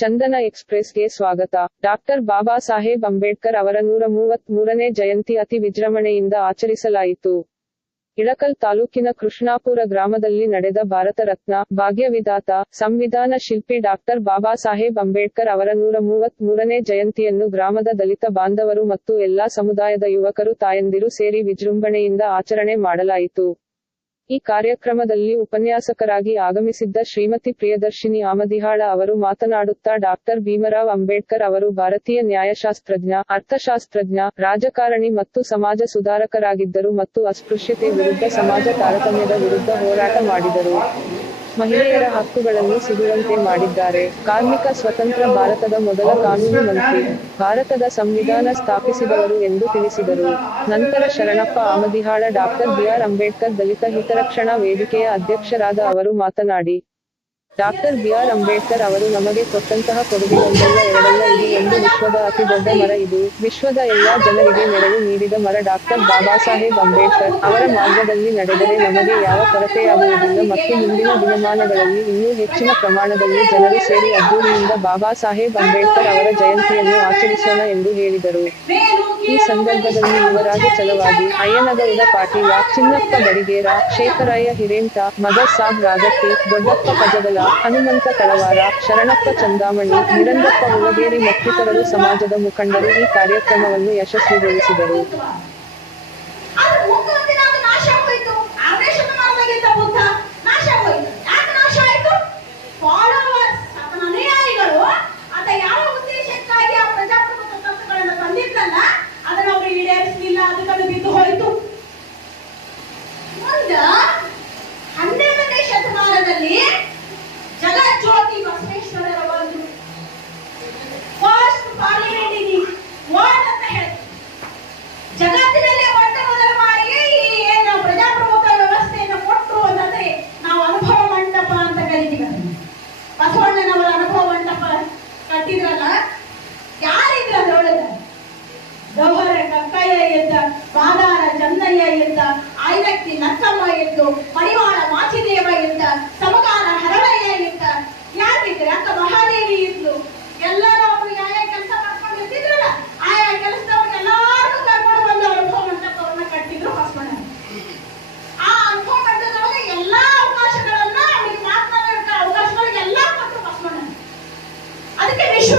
ಚಂದನ ಎಕ್ಸ್‌ಪ್ರೆಸ್‌ಗೆ ಸ್ವಾಗತ. ಡಾಕ್ಟರ್ ಬಾಬಾ ಸಾಹೇಬ್ ಅಂಬೇಡ್ಕರ್ ಅವರ 133ನೇ ಜಯಂತಿ ಅತಿ ವಿಜೃಂಭಣೆಯಿಂದ ಆಚರಿಸಲಾಯಿತು. ಇಳಕಲ್ ತಾಲೂಕಿನ ಕೃಷ್ಣಾಪುರ ಗ್ರಾಮದಲ್ಲಿ ನಡೆದ ಭಾರತ ರತ್ನ, ಭಾಗ್ಯವಿಧಾತ, ಸಂವಿಧಾನ ಶಿಲ್ಪಿ ಡಾಕ್ಟರ್ ಬಾಬಾ ಸಾಹೇಬ್ ಅಂಬೇಡ್ಕರ್ ಅವರ 133ನೇ ಜಯಂತಿಯನ್ನು ಗ್ರಾಮದ ದಲಿತ ಬಾಂಧವರು ಮತ್ತು ಎಲ್ಲಾ ಸಮುದಾಯದ ಯುವಕರು ತಾಯಂದಿರು ಸೇರಿ ವಿಜೃಂಭಣೆಯಿಂದ ಆಚರಣೆ ಮಾಡಲಾಯಿತು. ಈ ಕಾರ್ಯಕ್ರಮದಲ್ಲಿ ಉಪನ್ಯಾಸಕರಾಗಿ ಆಗಮಿಸಿದ್ದ ಶ್ರೀಮತಿ ಪ್ರಿಯದರ್ಶಿನಿ ಆಮದಿಹಾಳ ಅವರು ಮಾತನಾಡುತ್ತಾ ಡಾಕ್ಟರ್ ಭೀಮರಾವ್ ಅಂಬೇಡ್ಕರ್ ಅವರು ಭಾರತೀಯ ನ್ಯಾಯಶಾಸ್ತ್ರಜ್ಞ, ಅರ್ಥಶಾಸ್ತ್ರಜ್ಞ, ರಾಜಕಾರಣಿ ಮತ್ತು ಸಮಾಜ ಸುಧಾರಕರಾಗಿದ್ದರು ಮತ್ತು ಅಸ್ಪೃಶ್ಯತೆ ವಿರುದ್ಧ, ಸಮಾಜ ತಾರತಮ್ಯದ ವಿರುದ್ಧ ಹೋರಾಟ ಮಾಡಿದರು. ಮಹಿಳೆಯರ ಹಕ್ಕುಗಳನ್ನು ಸಿಗುವಂತೆ ಮಾಡಿದ್ದಾರೆ. ಕಾರ್ಮಿಕ ಸ್ವತಂತ್ರ ಭಾರತದ ಮೊದಲ ಕಾನೂನು ಮಂತ್ರಿ, ಭಾರತದ ಸಂವಿಧಾನ ಸ್ಥಾಪಿಸಿದವರು ಎಂದು ತಿಳಿಸಿದರು. ನಂತರ ಶರಣಪ್ಪ ಆಮದಿಹಾಳ ಡಾಕ್ಟರ್ ಬಿ.ಆರ್. ಅಂಬೇಡ್ಕರ್ ದಲಿತ ಹಿತರಕ್ಷಣಾ ವೇದಿಕೆಯ ಅಧ್ಯಕ್ಷರಾದ ಅವರು ಮಾತನಾಡಿ, ಡಾಕ್ಟರ್ ಬಿ.ಆರ್. ಅಂಬೇಡ್ಕರ್ ಅವರು ನಮಗೆ ಕೊಟ್ಟಂತಹ ಕೊಡುಗೆ ಒಂದಲ್ಲ ಎರಡಲ್ಲ, ಇದು ಒಂದು ವಿಶ್ವದ ಅತಿ ದೊಡ್ಡ ಮರ. ಇದು ವಿಶ್ವದ ಎಲ್ಲಾ ಜನರಿಗೆ ನೆರವು ನೀಡಿದ ಮರ. ಡಾಕ್ಟರ್ ಬಾಬಾ ಸಾಹೇಬ್ ಅಂಬೇಡ್ಕರ್ ಅವರ ಮಾರ್ಗದಲ್ಲಿ ನಡೆದರೆ ನಮಗೆ ಯಾವ ಕೊರತೆಯಾಗುವುದಿಲ್ಲ ಮತ್ತು ಮುಂದಿನ ದಿನಮಾನಗಳಲ್ಲಿ ಇನ್ನೂ ಹೆಚ್ಚಿನ ಪ್ರಮಾಣದಲ್ಲಿ ಜನರು ಸೇರಿ ಅದ್ದೂರಿಯಿಂದ ಬಾಬಾ ಸಾಹೇಬ್ ಅಂಬೇಡ್ಕರ್ ಅವರ ಜಯಂತಿಯನ್ನು ಆಚರಿಸೋಣ ಎಂದು ಹೇಳಿದರು. ಈ ಸಂದರ್ಭದಲ್ಲಿ ಯುವರಾಜ ಚಲವಾದಿ, ಅಯ್ಯನಗೌಡ ಪಾಟೀಲ, ಚಿನ್ನಪ್ಪ ಬಡಿಗೇರ, ಶೇಖರಯ್ಯ ಹಿರೇಂಟ, ಮದರ್ ಸಾಬ್ ರಾಗಟ್ಟಿ, ದೊಡ್ಡಪ್ಪ ಪಜಗಲ, ಹನುಮಂತ ತಳವಾರ, ಶರಣಪ್ಪ ಚಂದಾಮಣಿ, ನಿರಂಜಪ್ಪ ಉಳಗೇರಿ ಮತ್ತಿತರರು ಸಮಾಜದ ಮುಖಂಡರು ಈ ಕಾರ್ಯಕ್ರಮವನ್ನು ಯಶಸ್ವಿಗೊಳಿಸಿದರು. ಜಗತ್ತಿನಲ್ಲಿ ಮೊಟ್ಟ ಮೊದಲ ಬಾರಿಗೆ ಈ ಏನು ಪ್ರಜಾಪ್ರಭುತ್ವ ವ್ಯವಸ್ಥೆಯನ್ನು ಕೊಟ್ಟರು ಅಂತಂದ್ರೆ ನಾವು ಅನುಭವ ಮಂಟಪ ಅಂತ ಕರಿತೀವಿ. ಬಸವಣ್ಣನವರ ಅನುಭವ ಮಂಟಪ ಕಟ್ಟಿದ್ರಲ್ಲ, ಯಾರಿದ್ರು ಅದ್ರೊಳಗ? ಗೌಹರ ಕಕ್ಕಯ್ಯ ಇದ್ದ, ಬಾದಾರ ಚನ್ನಯ್ಯ ಇದ್ದ, ಆಯ್ದಕ್ಕಿ ನಕ್ಕಮ್ಮ ಇದ್ದು, ಮಡಿವಾಳ ಮಾಚಿದೇವ ಇದ್ದ, ಸಮಗಾರ ಹರಳಯ್ಯ ಇದ್ದ, ಯಾರಿದ್ರೆ ಅಕ್ಕ ಮಹಾದೇವಿ ಇದ್ಲು. ಎಲ್ಲರೂ ಅವರು ಯಾವ ಕೆಲಸ ಮಾಡ್ಕೊಂಡಿರ್ತಿದ್ರಲ್ಲ, ಆಯಾ ಕೆಲಸದವ್ರಿಗೆ ಎಲ್ಲಾರು ಕರ್ಕೊಂಡು ಬಂದು ಅನುಭವ ಮಂಟಪವನ್ನ ಕಟ್ಟಿದ್ರು ಬಸವಣ್ಣ. ಆ ಅನುಭವ ಮಂಟಪದೊಳಗೆ ಎಲ್ಲಾ ಅವಕಾಶಗಳನ್ನ ಅವ್ರಿಗೆ ಮಾತನಾಡೋ ಅವಕಾಶಗಳಿಗೆ ಎಲ್ಲಾ ಕೊಟ್ಟರು ಬಸವಣ್ಣ. ಅದಕ್ಕೆ ವಿಶ್ವ